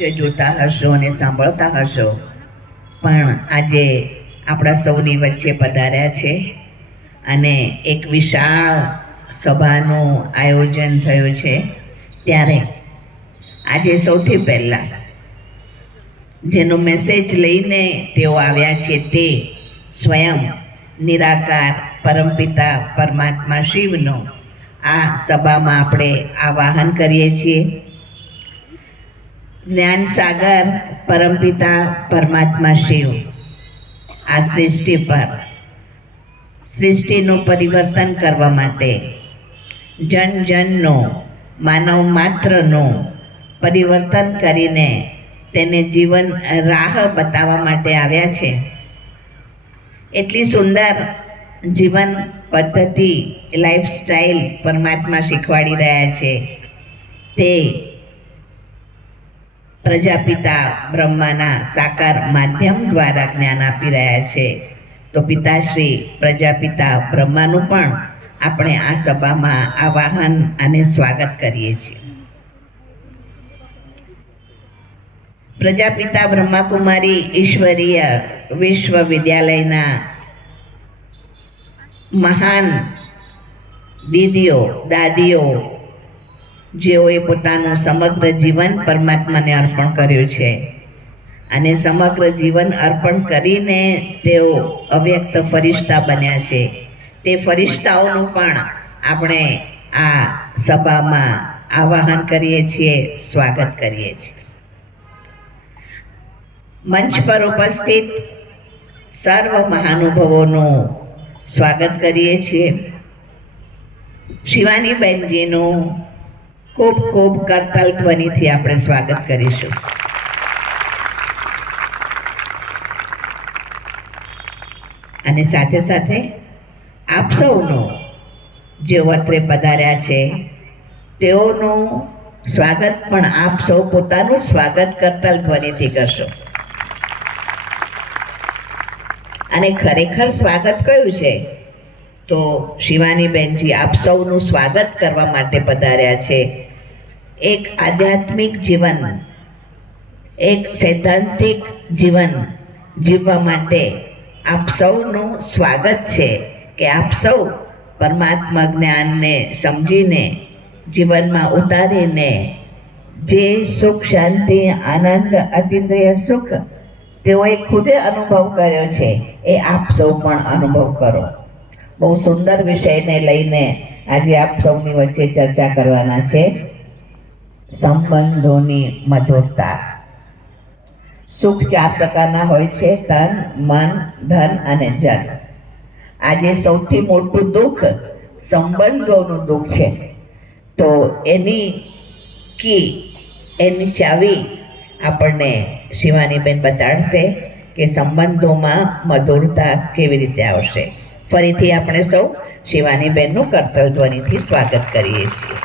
દ્રશ્ય જોતા હશો અને સાંભળતા હશો, પણ આજે આપણા સૌની વચ્ચે પધાર્યા છે અને એક વિશાળ સભાનું આયોજન થયું છે. ત્યારે આજે સૌથી પહેલાં જેનો મેસેજ લઈને તેઓ આવ્યા છે તે સ્વયં નિરાકાર પરમપિતા પરમાત્મા શિવનો આ સભામાં આપણે આવાહન કરીએ છીએ. જ્ઞાન સાગર પરમપિતા પરમાત્મા શિવ આ સૃષ્ટિનું પરિવર્તન કરવા માટે, જન જનનો, માનવ માત્રનો પરિવર્તન કરીને તેને જીવન રાહ બતાવવા માટે આવ્યા છે. એટલી સુંદર જીવન પદ્ધતિ, લાઈફસ્ટાઈલ પરમાત્મા શીખવાડી રહ્યા છે. તે પ્રજાપિતા બ્રહ્માના સાકાર માધ્યમ દ્વારા જ્ઞાન આપી રહ્યા છે. તો પિતાશ્રી પ્રજાપિતા બ્રહ્માનું પણ આપણે આ સભામાં આવાહન અને સ્વાગત કરીએ છીએ. પ્રજાપિતા બ્રહ્માકુમારી ઈશ્વરીય વિશ્વવિદ્યાલયના મહાન દીદીઓ, દાદીઓ, જેઓએ પોતાનું સમગ્ર જીવન પરમાત્માને અર્પણ કર્યું છે અને સમગ્ર જીવન અર્પણ કરીને તેઓ અવ્યક્ત ફરિશ્તા બન્યા છે. તે ફરિશ્તાઓનું પણ આપણે આ સભામાં આવાહન કરીએ છીએ, સ્વાગત કરીએ છીએ. મંચ પર ઉપસ્થિત સર્વ મહાનુભાવોનું સ્વાગત કરીએ છીએ. શિવાનીબેનજીનું ખૂબ ખૂબ કરતાલ ધ્વનિથી આપણે સ્વાગત કરીશું. અને સાથે સાથે આપ સૌનું જેઓ અત્રે પધાર્યા છે તેઓનું સ્વાગત પણ આપ સૌ પોતાનું સ્વાગત કરતાલ ધ્વનિથી કરશો. અને ખરેખર સ્વાગત કયું છે? તો શિવાનીબેનજી આપ સૌનું સ્વાગત કરવા માટે પધાર્યા છે. એક આધ્યાત્મિક જીવન, એક સૈદ્ધાંતિક જીવન જીવવા માટે આપ સૌનું સ્વાગત છે કે આપ સૌ પરમાત્મા જ્ઞાનને સમજીને જીવનમાં ઉતારીને જે સુખ, શાંતિ, આનંદ, અતિન્દ્રિય સુખ તેઓએ ખુદે અનુભવ કર્યો છે એ આપ સૌ પણ અનુભવ કરો. બહુ સુંદર વિષયને લઈને આજે આપ સૌની વચ્ચે ચર્ચા કરવાના છે. સંબંધોની મધુરતા. સુખ 4 પ્રકારના હોય છે: તન, મન, ધન અને જન. આજે સૌથી મોટું દુઃખ સંબંધોનું દુઃખ છે. તો એની ચાવી આપણને શિવાનીબેન બતાડશે કે સંબંધોમાં મધુરતા કેવી રીતે આવશે. ફરીથી આપણે સૌ શિવાનીબેનનું કરતાલ ધ્વનિથી સ્વાગત કરીએ છીએ.